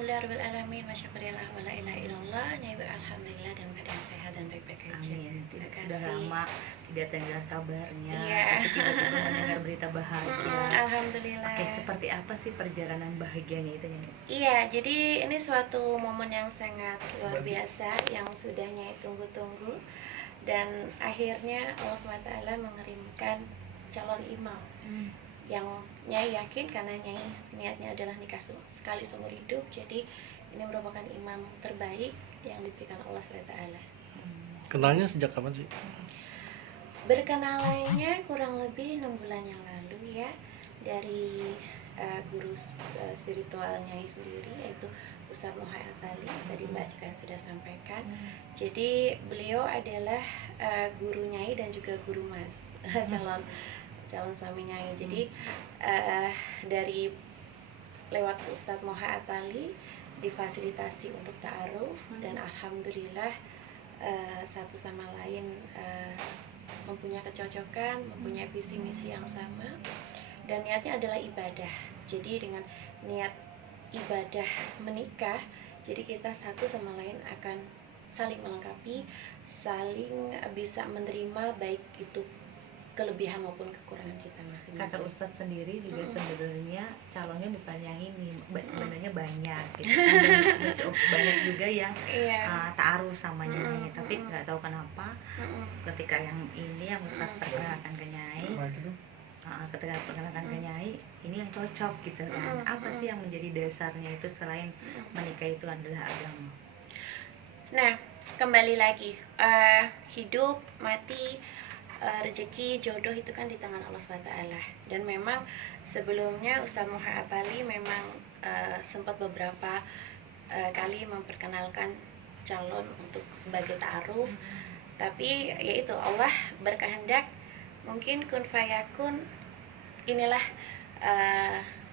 Alhamdulillahirobbilalamin, masyukurillah wala ilaha illallah, Nyai alhamdulillah dalam keadaan sehat dan baik-baik aja. Amin. Terima Sudah kasih. lama tidak dengar kabarnya, Iya. tapi tiba-tiba mendengar berita bahagia. Alhamdulillah. Oke, seperti apa sih perjalanan bahagianya itu, Nyai? Iya, jadi ini suatu momen yang sangat luar biasa yang sudah Nyai tunggu-tunggu, dan akhirnya Allah SWT mengirimkan calon imam yang Nyai yakin, karena Nyai niatnya adalah nikah sekali seumur hidup. Jadi ini merupakan imam terbaik yang diberikan Allah SWT. Kenalnya sejak kapan sih? Berkenalannya kurang lebih 6 bulan yang lalu ya, dari guru spiritual Nyai sendiri, yaitu Ustadz Moha Atali. Tadi Mbak juga sudah sampaikan. Jadi beliau adalah guru Nyai dan juga guru Mas, calon suami Nyai. Jadi dari lewat Ustadz Moha Atali difasilitasi untuk ta'aruf, dan alhamdulillah satu sama lain mempunyai kecocokan, mempunyai visi misi yang sama, dan niatnya adalah ibadah. Jadi dengan niat ibadah menikah, jadi kita satu sama lain akan saling melengkapi, saling bisa menerima baik itu kelebihan maupun kekurangan kita masing-masing. Kata Ustadz sendiri juga sebenarnya calonnya bukan yang ini, sebenarnya banyak gitu kan. Dan cukup banyak juga yang ta'aruf sama Nyai, tapi nggak tahu kenapa ketika yang ini yang Ustadz perkenalkan ke Nyai, ketika perkenalkan ke Nyai, ini yang cocok gitu kan. Apa sih yang menjadi dasarnya itu selain menikah itu adalah agama? Nah, kembali lagi, hidup mati, rezeki, jodoh itu kan di tangan Allah SWT. Dan memang sebelumnya Ustadz Moha Atali memang sempat beberapa kali memperkenalkan calon untuk sebagai ta'aruf, tapi yaitu Allah berkehendak, mungkin kun fayakun, inilah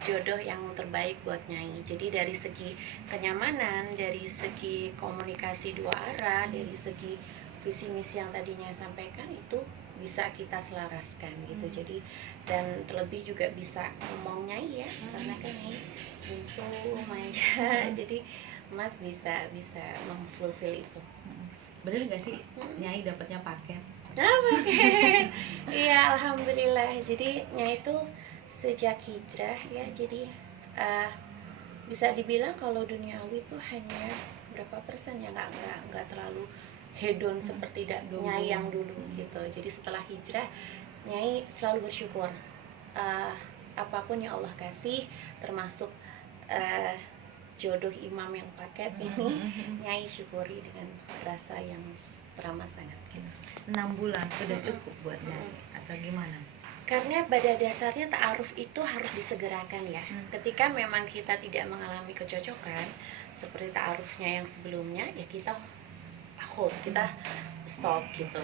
jodoh yang terbaik buat Nyai. Jadi dari segi kenyamanan, dari segi komunikasi dua arah, dari segi visi misi yang tadinya sampaikan itu bisa kita selaraskan gitu. Jadi dan terlebih juga bisa ngomong Nyai ya, karena kan Nyai bungsu manja, jadi Mas bisa memfulfill itu. Bener nggak sih Nyai dapatnya paket? Paket. Iya, alhamdulillah. Jadi Nyai itu sejak hijrah ya, jadi bisa dibilang kalau duniawi itu hanya berapa persen ya, nggak terlalu hedon seperti Nyai yang dulu gitu. Jadi setelah hijrah Nyai selalu bersyukur apapun yang Allah kasih, termasuk jodoh imam yang paket ini, Nyai syukuri dengan rasa yang teramat sangat gitu. 6 bulan sudah cukup buat Nyai atau gimana? Karena pada dasarnya ta'aruf itu harus disegerakan ya. Ketika memang kita tidak mengalami kecocokan seperti ta'arufnya yang sebelumnya, ya kita hold, kita stop gitu.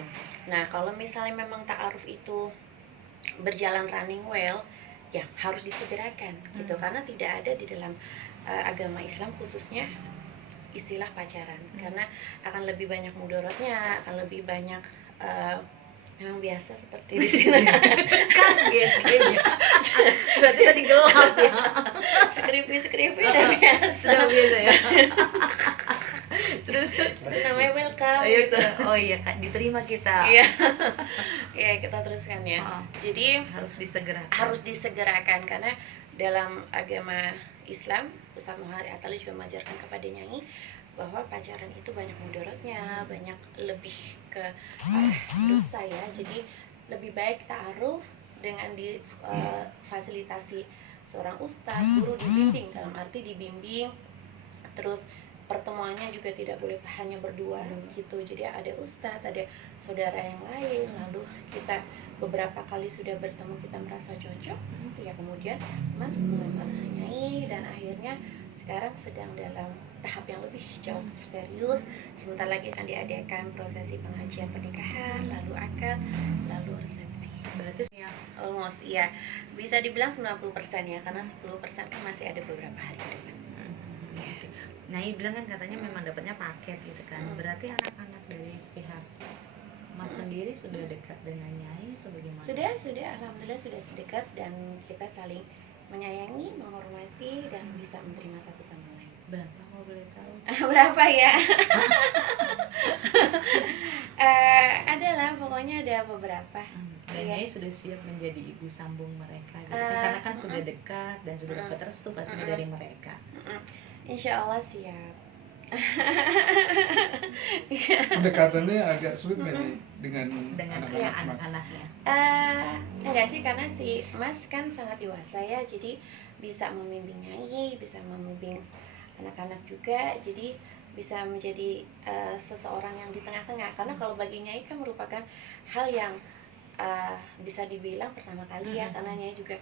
Nah, kalau misalnya memang ta'aruf itu berjalan running well, ya harus disegerakan gitu, karena tidak ada di dalam agama Islam khususnya istilah pacaran, karena akan lebih banyak mudorotnya, akan lebih banyak memang biasa seperti di sini. Kaget kayaknya. Berarti tadi gelap ya. Skripi udah biasa. Sudah biasa ya. Terus namanya welcome gitu. Oh iya, Kak, diterima kita. Iya. Iya, kita teruskan ya. Jadi harus disegerakan karena dalam agama Islam, Ustadz Moha Atali juga mengajarkan kepada Nyai bahwa pacaran itu banyak mudaratnya, banyak lebih ke dosa ya. Jadi lebih baik ta'aruf dengan difasilitasi seorang ustadz, guru, dibimbing, dalam arti dibimbing, terus pertemuannya juga tidak boleh hanya berdua gitu. Jadi ada ustadz, ada saudara yang lain, lalu kita beberapa kali sudah bertemu, kita merasa cocok, ya kemudian Mas melamar Nyai, dan akhirnya sekarang sedang dalam tahap yang lebih jauh serius. Sebentar lagi akan diadakan prosesi pengajian pernikahan, lalu akad, lalu resepsi. Berarti ya almost ya, bisa dibilang 90% ya, karena 10% kan masih ada beberapa hari ke depan. Nyai bilang kan katanya memang dapatnya paket gitu kan. Berarti anak-anak dari pihak Mas sendiri sudah dekat dengan Nyai atau bagaimana? Sudah, alhamdulillah sudah sedekat, dan kita saling menyayangi, menghormati, dan bisa menerima satu sama lain. Berapa mau boleh tahu? Berapa ya? Adalah pokoknya ada beberapa. Dan Nyai sudah siap menjadi ibu sambung mereka gitu kan? Karena kan sudah dekat dan sudah dapat restu pasti dari mereka. Insya Allah siap. Pendekatannya agak sulit nggak sih dengan anak-anaknya? Enggak sih, karena si Mas kan sangat dewasa ya, jadi bisa membimbing Nyai, bisa membimbing anak-anak juga, jadi bisa menjadi seseorang yang di tengah-tengah. Karena kalau bagi Nyai kan merupakan hal yang bisa dibilang pertama kali ya, karena Nyai juga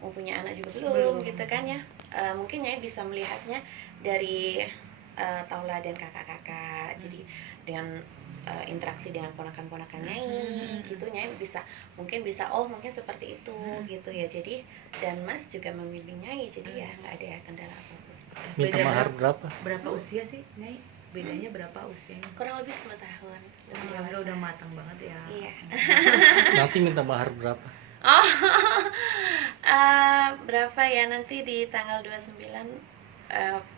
mempunyai anak juga belum gitu kan ya. Mungkin Nyai bisa melihatnya dari tauladan kakak-kakak, jadi dengan interaksi dengan ponakan-ponakan Nyai gitu, Nyai mungkin bisa mungkin seperti itu gitu ya. Jadi dan Mas juga membimbing Nyai, jadi ya nggak ada kendala apapun. Minta mahar berapa? Berapa usia sih Nyai? Bedanya berapa usianya? Kurang lebih 10 tahun. Udah matang banget ya. Iya. Nanti minta mahar berapa? Berapa ya, nanti di tanggal 29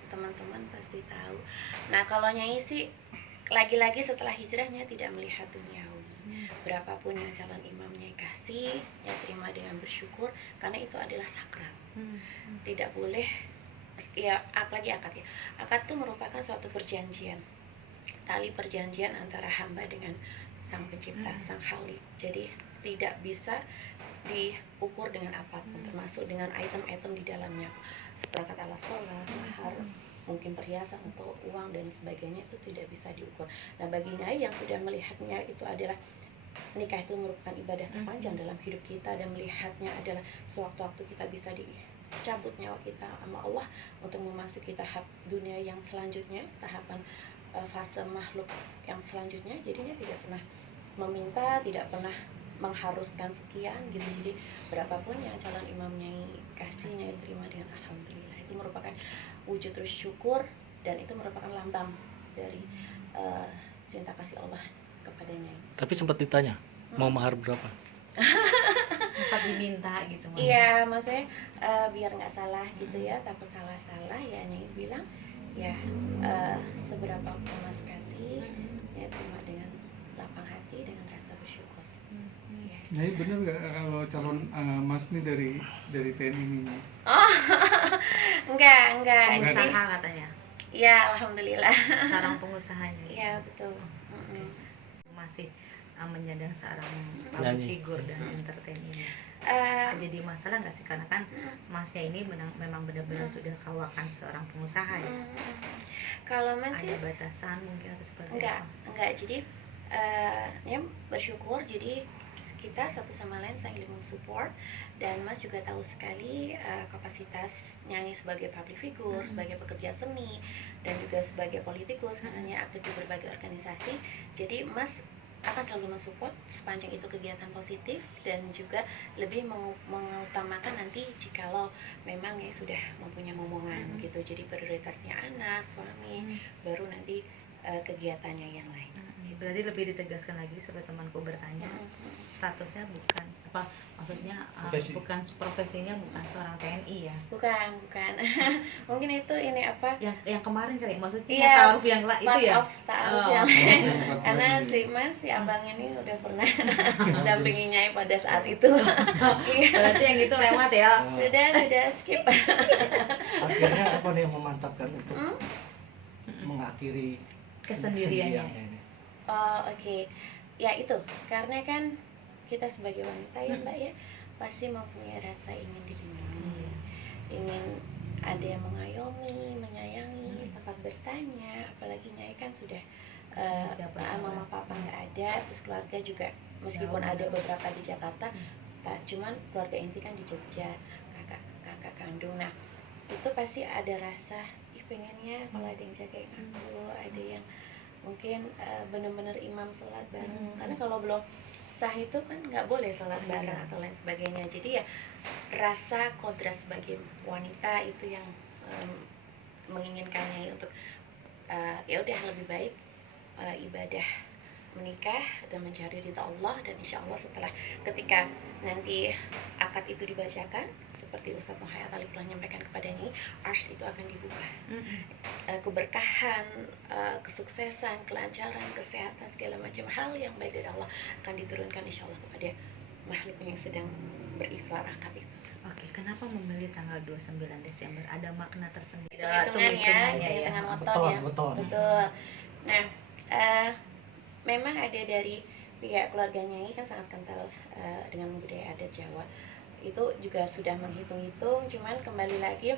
teman-teman pasti tahu. Nah kalau Nyai sih lagi-lagi setelah hijrahnya tidak melihat duniawi. Berapapun yang calon imam Nyai kasih, ya terima dengan bersyukur, karena itu adalah sakral. Tidak boleh, ya apalagi akad ya. Akad itu merupakan suatu perjanjian, tali perjanjian antara hamba dengan sang pencipta, sang Khalik. Jadi tidak bisa diukur dengan apapun, termasuk dengan item-item di dalamnya, seperangkat alat sholat, mahar, mungkin perhiasan untuk uang dan sebagainya, itu tidak bisa diukur. Nah bagi Nyai yang sudah melihatnya itu adalah nikah itu merupakan ibadah terpanjang dalam hidup kita, dan melihatnya adalah sewaktu-waktu kita bisa dicabut nyawa kita sama Allah untuk memasuki tahap dunia yang selanjutnya, tahapan fase makhluk yang selanjutnya. Jadinya tidak pernah meminta, tidak pernah mengharuskan sekian gitu. Jadi berapapun yang calon imam Nyai kasih, Nyai terima dengan alhamdulillah. Itu merupakan wujud syukur, dan itu merupakan lambang dari cinta kasih Allah kepada Nyai. Tapi sempat ditanya mau mahar berapa? Sempat diminta gitu. Iya, maksudnya biar nggak salah gitu ya, takut salah-salah ya, Nyai bilang ya seberapa pun Mas kasih, ya terima dengan lapang hati, dengan rasa bersyukur. Nyai bener nggak kalau calon Mas nih dari TNI ini? Enggak. Pengusaha katanya. Ya alhamdulillah. Seorang pengusahanya. Iya betul. Masih menyandang seorang public figure dan entertain ini. Jadi masalah nggak sih, karena kan Masnya ini memang benar-benar sudah kawakan seorang pengusaha ya. Kalau Mas ada batasan mungkin atau seperti enggak. Jadi ya bersyukur, jadi kita satu sama lain saling mensupport, dan Mas juga tahu sekali kapasitas Nyai sebagai public figure, sebagai pekerja seni, dan juga sebagai politikus, karena aktif di berbagai organisasi. Jadi Mas akan selalu mensupport sepanjang itu kegiatan positif, dan juga lebih mengutamakan nanti jikalau memang ya sudah mempunyai momongan gitu. Jadi prioritasnya anak, suami, baru nanti kegiatannya yang lain. Berarti lebih ditegaskan lagi supaya temanku bertanya, statusnya bukan apa, maksudnya bukan profesinya bukan seorang TNI ya? Bukan. Mungkin itu ini apa? Yang kemarin kali, maksudnya ta'aruf yang itu ya? Ta'aruf yang karena si abang ini udah pernah dampingi Nyai pada saat itu. Berarti yang itu lewat ya? Sudah skip. Akhirnya apa nih yang memantapkan untuk mengakhiri kesendiriannya? Oke. Ya itu, karena kan kita sebagai wanita ya Mbak ya, pasti mempunyai rasa ingin dilindungi, ingin ada yang mengayomi, menyayangi, tempat bertanya. Apalagi Nyai kan sudah mama papa nggak ada, terus keluarga juga meskipun ada beberapa di Jakarta, cuman keluarga inti kan di Jogja, kakak kandung. Nah itu pasti ada rasa pengennya kalau ada yang jagain aku, ada yang mungkin benar-benar imam sholat bareng, karena kalau belum sah itu kan nggak boleh sholat bareng atau lain sebagainya. Jadi ya rasa kodrat sebagai wanita itu yang menginginkannya untuk ya udah lebih baik ibadah menikah dan mencari ridha Allah, dan insya Allah setelah ketika nanti akad itu dibacakan seperti Ustadz Muhammad Ali pernah menyampaikan kepada Nyai, arsy itu akan dibuka. Keberkahan, kesuksesan, kelancaran, kesehatan, segala macam hal yang baik dari Allah akan diturunkan insya Allah kepada makhluk yang sedang berikhtiar akad itu. Oke, kenapa memilih tanggal 29 Desember? Ada makna tersendiri. Hitungannya ya, betul, ya. betul. Betul. Nah, memang ada dari pihak keluarga Nyai kan sangat kental dengan budaya adat Jawa. Itu juga sudah menghitung-hitung, cuman kembali lagi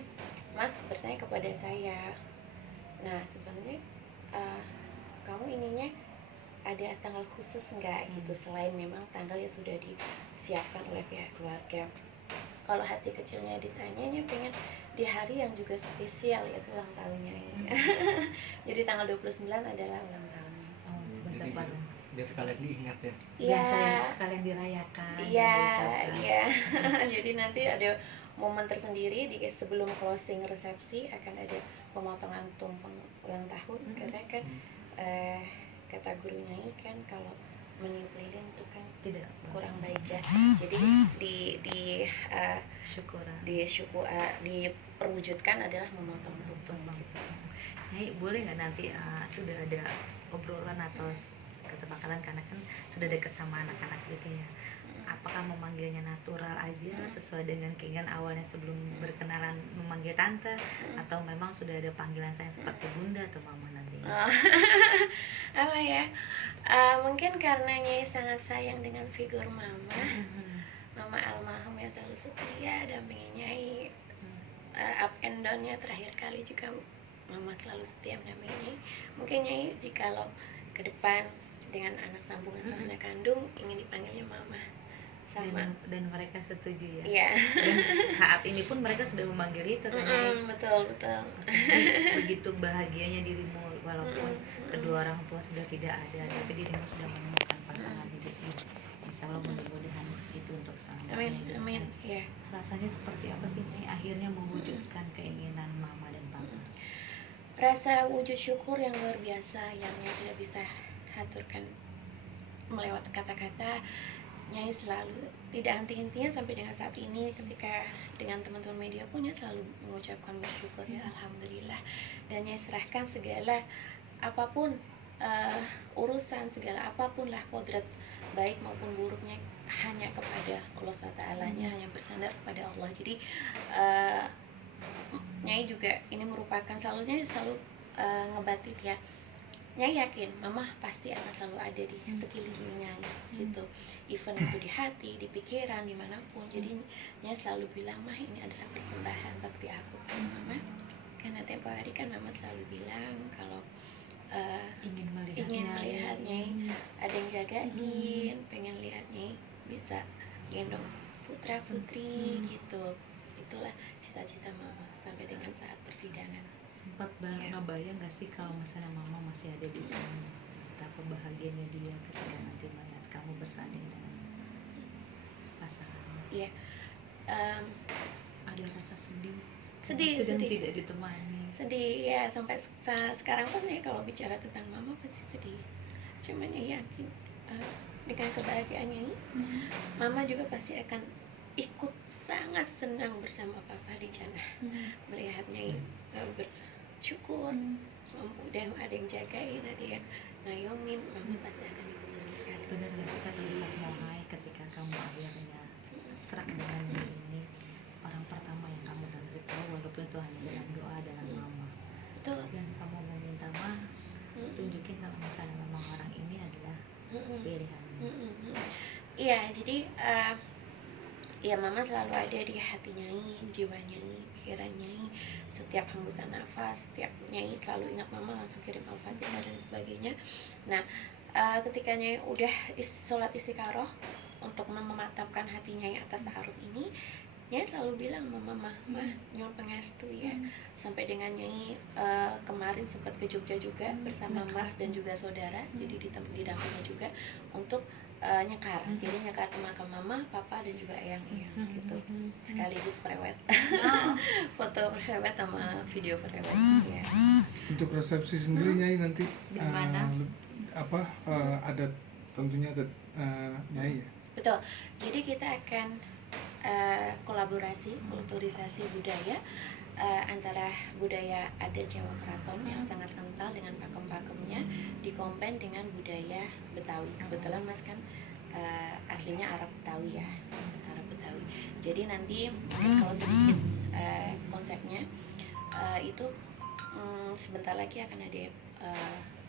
Mas bertanya kepada saya. Nah, sebenarnya kamu ininya ada tanggal khusus enggak gitu selain memang tanggal yang sudah disiapkan oleh pihak keluarga. Kalau hati kecilnya ditanyanya pengen di hari yang juga spesial yaitu ulang tahunnya ini. Jadi tanggal 29 adalah ulang tahunnya. Oh, benar. Biar sekalian diingat ya. Biasa sekalian dirayakan. Iya, iya. Jadi nanti ada momen tersendiri di sebelum closing resepsi akan ada pemotongan tumpeng ulang tahun karena kan kata guru Nyai kan kalau meniup lilin itu kan tidak kurang baik ya. Jadi diperwujudkan adalah memotong tumpeng. Nyai boleh nggak nanti sudah ada obrolan atau kesepakatan karena kan sudah dekat sama anak-anak gitu ya, apakah memanggilnya natural aja sesuai dengan keinginan awalnya sebelum berkenalan memanggil tante atau memang sudah ada panggilan saya seperti bunda atau mama nanti? Apa ya, mungkin karena Nyai sangat sayang dengan figur mama almarhum yang selalu setia dampingin Nyai, up and down-nya terakhir kali juga mama selalu setia mendampingi Nyai. Mungkin Nyai jikalau ke depan dengan anak sambung atau anak kandung ingin dipanggilnya mama sama dan mereka setuju ya. Iya. Dan saat ini pun mereka sudah memanggil itu kan. Betul. Begitu bahagianya dirimu walaupun kedua orang tua sudah tidak ada, tapi dirimu sudah menemukan pasangan hidupmu. Insya Allah mudah-mudahan itu untuk selamanya. Amin. Ya. Rasanya seperti apa sih Nyai akhirnya mewujudkan keinginan mama dan papa? Rasa wujud syukur yang luar biasa yang tidak bisa haturkan melewat kata-kata. Nyai selalu tidak henti-hentinya sampai dengan saat ini ketika dengan teman-teman media pun Nyai selalu mengucapkan bersyukur ya Alhamdulillah, dan Nyai serahkan segala apapun urusan segala apapun lah kodrat baik maupun buruknya hanya kepada Allah SWT, hanya bersandar kepada Allah. Jadi Nyai juga ini merupakan Nyai selalu ngebatin ya, Nyai yakin mama pasti akan selalu ada di sekelilingnya gitu, even itu di hati, di pikiran, dimanapun. Jadi Nyai selalu bilang, mah ini adalah persembahan bakti aku kan mama, karena tempo hari kan mama selalu bilang kalau ingin melihat Nyai ada yang jagain, pengen lihat Nyai bisa gendong putra putri gitu. Itulah cita-cita mama sampai dengan saat persidangan. Sempat ngebayang gak sih kalau misalnya mama masih ada di sini, betapa bahagianya dia ketika nanti melihat kamu bersanding dengan pasangannya? Iya. Ada rasa sedih sedang tidak ditemani. Sedih ya, sampai sekarang pun ya kalau bicara tentang mama pasti sedih. Cuman ya yakin dengan kebahagiaannya mama juga pasti akan ikut sangat senang bersama papa di sana melihatnya bersyukur, udah ada yang jagain, ada yang ngayomin, mama pasti akan ikut senang sekali. Benar gak sih kata Ustaz Mohai ketika kamu akhirnya serak dengan ini, orang pertama yang kamu tahu walaupun itu hanya dalam doa adalah mama. Betul. Dan kamu meminta mah tunjukin kalau misalnya memang orang ini adalah pilihan. Iya, jadi ya mama selalu ada di hati Nyai, jiwa Nyai, pikiran Nyai, setiap hembusan nafas, setiap Nyai selalu ingat mama langsung kirim Al-Fatihah dan sebagainya. Nah, ketika Nyai udah sholat istikharah untuk mematapkan hati Nyai atas ta'aruf ini, Nyai selalu bilang mama nyuwun pangestu ya. Sampai dengan Nyai kemarin sempat ke Jogja juga bersama Mas dan juga saudara, jadi didampingi juga untuk nyekar. Jadi nyekar ke makam mama, papa dan juga eyang gitu. Sekaligus prewed. Foto prewed sama video prewed ya. Untuk resepsi sendiri Nyai nanti di mana? Ada tentunya ada Nyai ya. Betul. Jadi kita akan kolaborasi, kulturisasi budaya antara budaya adat Jawa Keraton yang sangat kental dengan pakem-pakemnya dikombin dengan budaya Betawi. Kebetulan Mas kan aslinya Arab Betawi ya, Arab Betawi. Jadi nanti kalau sedikit konsepnya itu sebentar lagi akan ada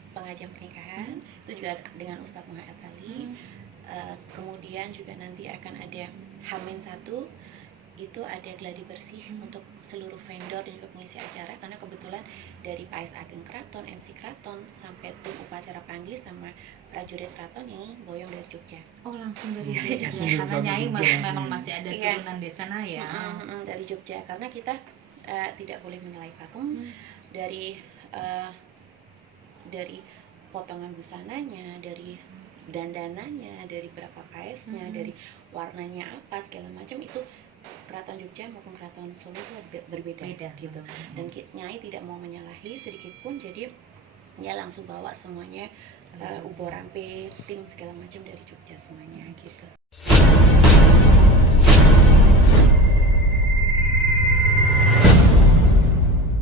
pengajian pernikahan, itu juga dengan Ustadz Muhammad Ali. Kemudian juga nanti akan ada H-1, itu ada gladi bersih untuk seluruh vendor dan juga pengisi acara, karena kebetulan dari Pais Ageng Keraton, MC Keraton, sampai tim upacara panggih sama prajurit Keraton ini boyong dari Jogja. Oh, langsung dari Jogja, karena Nyai memang masih ada turunan di sana ya. Dari Jogja, karena kita tidak boleh menilai pakem dari potongan busananya, dari dandanannya, dari berapa paesnya, dari warnanya apa segala macam, itu Keraton Jogja maupun Keraton Solo itu berbeda gitu. Dan Nyai tidak mau menyalahi sedikit pun, jadi ya langsung bawa semuanya ubor rampe, tim segala macam dari Jogja semuanya gitu.